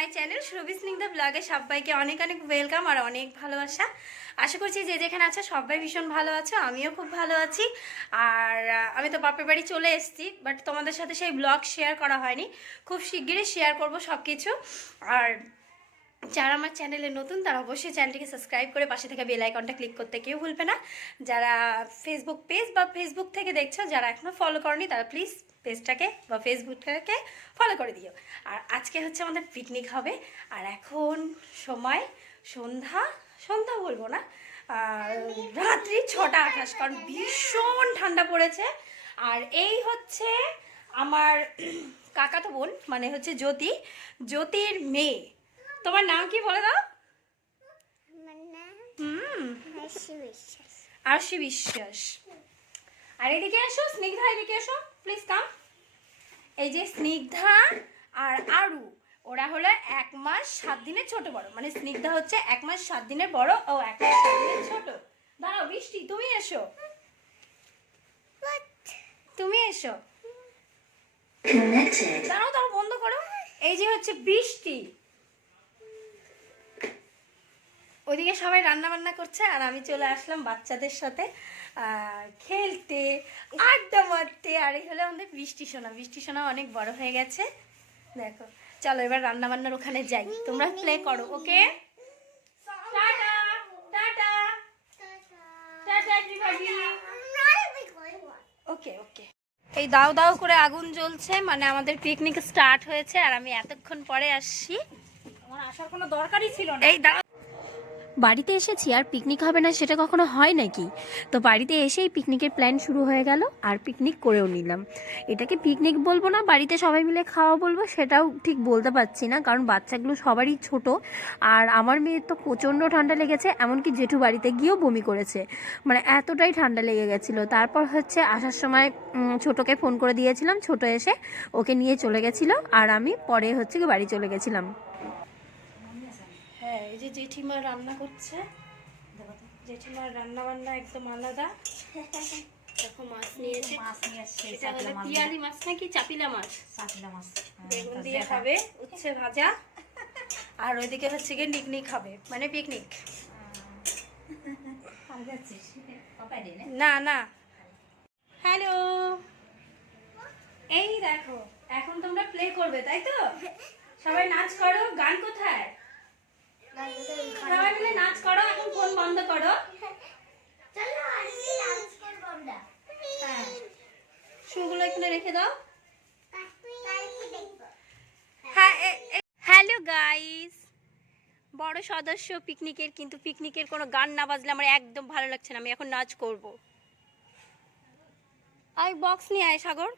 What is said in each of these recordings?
My channel সুরভি স্নিগ্ধা ব্লগে সবাইকে অনেক অনেক ওয়েলকাম আর অনেক ভালোবাসা। আশা করছি যে যেখানে আছে সবাই ভীষণ ভালো আছো, আমিও খুব ভালো আছি। আর আমি তো বাপের বাড়ি চলে এসেছি, বাট তোমাদের সাথে সেই ব্লগ শেয়ার করা হয়নি। খুব শিগগিরই শেয়ার করব সব কিছু। আর যারা আমার চ্যানেলে নতুন তারা অবশ্যই চ্যানেলটিকে সাবস্ক্রাইব করে পাশে থেকে বেল আইকনটা ক্লিক করতে কেউ ভুলবে না। যারা ফেসবুক পেজ বা ফেসবুক থেকে দেখছো, যারা এখনও ফলো করনি তারা প্লিজ পেজটাকে বা ফেসবুকটাকে ফলো করে দিও। আর আজকে হচ্ছে আমাদের পিকনিক হবে। আর এখন সময় সন্ধ্যা সন্ধ্যা বলবো না, রাত্রি 6:28, কারণ ভীষণ ঠান্ডা পড়েছে। আর এই হচ্ছে আমার কাকাতো বোন, মানে হচ্ছে জ্যোতি, জ্যোতির মেয়ে। তোমার নাম কি বলে দাও? আরশি বিশ্বাস। আর এদিকে এসো স্নিগ্ধা, এদিকে এসো প্লিজ কাম। এই যে স্নিগ্ধা আর আরু, ওরা হলো 1 মাস 7 দিনের ছোট বড়। মানে স্নিগ্ধা হচ্ছে 1 মাস 7 দিনের বড় ও 1 মাস 7 দিনের ছোট। দাঁড়াও বৃষ্টি, তুমি এসো, তুমি এসো। দাঁড়াও দাঁড়াও, বন্ধ করো। এই যে হচ্ছে বৃষ্টি, ওইদিকে সবাই রান্না বান্না করছে আর আমি চলে আসলাম বাচ্চাদের সাথে খেলতে, আড্ডা মারতে। আর এই হলো আমাদের বৃষ্টি সোনা। বৃষ্টি সোনা অনেক বড় হয়ে গেছে, দেখো। চলো এবার রান্না বান্নার ওখানে যাই, তোমরা প্লে করো। ওকে, টাটা টাটা টাটা এভরিবডি। ওকে ওকে। এই দাও দাও করে আগুন জ্বলছে, মানে আমাদের পিকনিক স্টার্ট হয়েছে। আর আমি এতক্ষণ পরে আসছি, আমার আসার কোনো দরকারই ছিল না। এই দাও, বাড়িতে এসেছি আর পিকনিক হবে না সেটা কখনো হয় নাকি? তো বাড়িতে এসেই পিকনিকের প্ল্যান শুরু হয়ে গেল আর পিকনিক করেও নিলাম। এটাকে পিকনিক বলবো না বাড়িতে সবাই মিলে খাওয়া বলবো সেটাও ঠিক বলতে পারছি না, কারণ বাচ্চাগুলো সবারই ছোট। আর আমার মেয়ের তো প্রচণ্ড ঠান্ডা লেগেছে, এমনকি জেঠু বাড়িতে গিয়েও বমি করেছে, মানে এতটাই ঠান্ডা লেগে গেছিলো। তারপর হচ্ছে আসার সময় ছোটোকে ফোন করে দিয়েছিলাম, ছোটো এসে ওকে নিয়ে চলে গেছিলো আর আমি পরে হচ্ছে বাড়ি চলে গেছিলাম। হ্যাঁ এই যে জেঠিমা রান্না করছে, জেঠিমার রান্না বান্না একদম আলাদা। দেখো মাছ নিয়েছে, এটা হলো পিয়ালি মাছ নাকি চাপিলা মাছ, বেগুন দিয়ে খাবে, উচ্ছে ভাজা। আর ওইদিকে হচ্ছে গিয়ে নিকনিক খাবে, মানে পিকনিক। না না, হ্যালো, এই দেখো এখন তোমরা প্লে করবে তাই তো? সবাই নাচ করো। গান কোথায়? সবাই মিলে নাচ করো। এখন ফোন বন্ধ করো। হ্যাঁ, শুগুলো এখানে রেখে দাও। হ্যাঁ, হ্যালো গাইস, বড় সদস্য পিকনিকের, কিন্তু পিকনিকের কোনো গান না বাজলে আমার একদম ভালো লাগছে না। আমি এখন নাচ করব। আই বক্স নিয়ে আয় সাগর।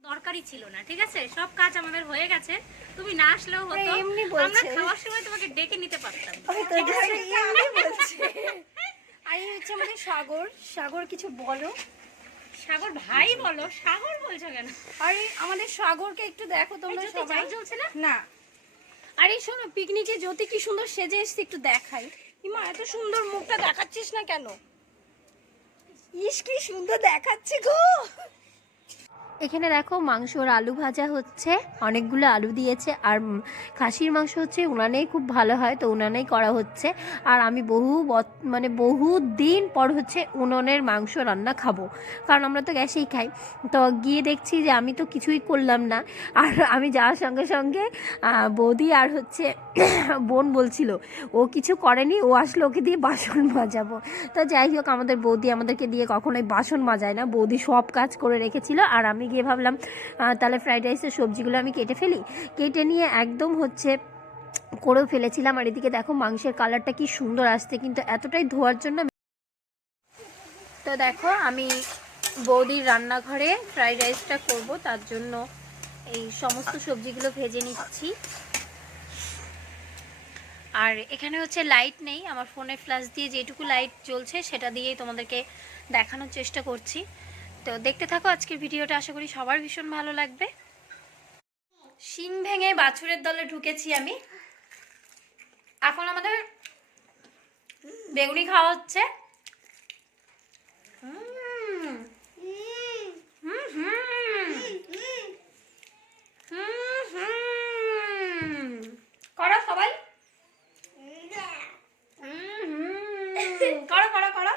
দরকারই ছিল না, ঠিক আছে? সব কাজ আমাদের হয়ে গেছে, তুমি না আসলেও হতো। আমরা খাওয়ার সময় তোমাকে ডেকে নিতে পারতাম। আর এই হচ্ছে আমাদের সাগর। সাগর কিছু বলো। সাগর ভাই বলো, সাগর বলছো কেন? আরে আমাদের সাগরকে একটু দেখো তোমরা সবাই। চলছে না না। আরে শোনো, পিকনিকে জ্যোতি কি সুন্দর সেজে এসেছে, একটু দেখাই। ইমা এত সুন্দর মুখটা দেখাচ্ছিস না কেন? ইস কি সুন্দর দেখাচ্ছে গো। এখানে দেখো মাংসর আলু ভাজা হচ্ছে, অনেকগুলো আলু দিয়েছে। আর খাসির মাংস হচ্ছে উনানেই খুব ভালো হয়, তো উনানেই করা হচ্ছে। আর আমি বহু দিন পর হচ্ছে উনুনের মাংস রান্না খাবো, কারণ আমরা তো গ্যাসেই খাই। তো গিয়ে দেখছি যে আমি তো কিছুই করলাম না। আর আমি যাওয়ার সঙ্গে সঙ্গে বৌদি আর হচ্ছে বোন বলছিল ও কিছু করেনি, ও আসলে ওকে দিয়ে বাসন মাজাবো। তো যাই হোক, আমাদের বৌদি আমাদেরকে দিয়ে কখনোই বাসন মাজায় না, বৌদি সব কাজ করে রেখেছিল। আর আমি গিয়ে ভাবলাম তাহলে ফ্রাইড রাইসের সবজিগুলো আমি কেটে ফেলি, কেটে নিয়ে একদম হচ্ছে করেও ফেলেছিলাম। আর এদিকে দেখো মাংসের কালারটা কি সুন্দর আসছে, কিন্তু এতটাই ধোয়ার জন্য। তো দেখো আমি বৌদির রান্নাঘরে ফ্রাইড রাইসটা করব, তার জন্য এই সমস্ত সবজিগুলো ভেজে নিচ্ছি। আর এখানে হচ্ছে লাইট নেই, আমার ফোনের ফ্ল্যাশ দিয়ে যেটুকু লাইট জ্বলছে সেটা দিয়েই তোমাদেরকে দেখানোর চেষ্টা করছি। তো দেখতে থাকো আজকের ভিডিওটা, আশা করি সবার ভীষণ ভালো লাগবে। শিং ভেঙে বাছুরের দলে ঢুকেছি আমি। এখন আমাদের বেগুনি খাওয়া হচ্ছে। হুম হুম হুম করো সবাই, করো করো করো।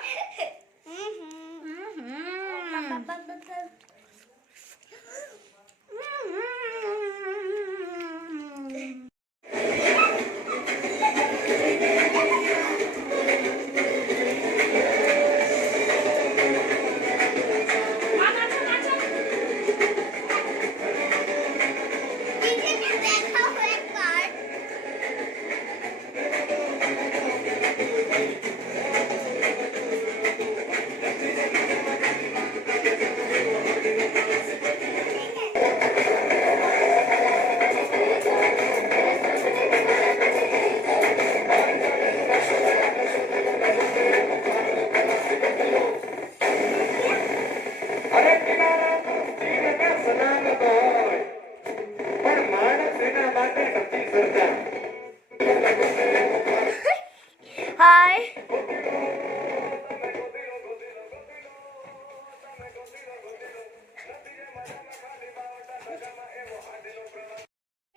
হাই,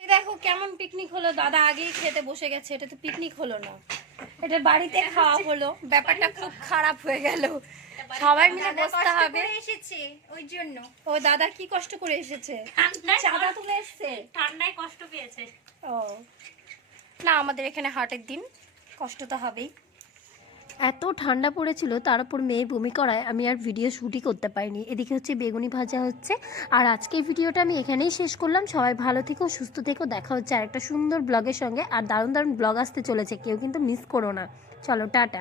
এই দেখো কেমন পিকনিক হলো। দাদা আগেই খেতে বসে গেছে, এটা তো পিকনিক হলো না, এটা বাড়িতে খাওয়া হলো। ব্যাপারটা খুব খারাপ হয়ে গেল। সবাই মিলে বসতে হবে এসেছে ওই জন্য। ও দাদা কি কষ্ট করে এসেছে, চাঁদা তুলে এসেছে। ঠান্ডায় কষ্ট পেয়েছে। ও না, আমাদের এখানে হাটের দিন কষ্ট তো হবেই। এত ঠান্ডা পড়েছিল, তার উপর মেয়ে বমি করায় আমি আর ভিডিও শ্যুটই করতে পারিনি। এদিকে হচ্ছে বেগুনি ভাজা হচ্ছে। আর আজকের ভিডিওটা আমি এখানেই শেষ করলাম। সবাই ভালো থেকো, সুস্থ থেকো। দেখা হচ্ছে আর একটা সুন্দর ব্লগের সঙ্গে। আর দারুণ দারুণ ব্লগ আসতে চলেছে, কেউ কিন্তু মিস করো না। চলো টাটা।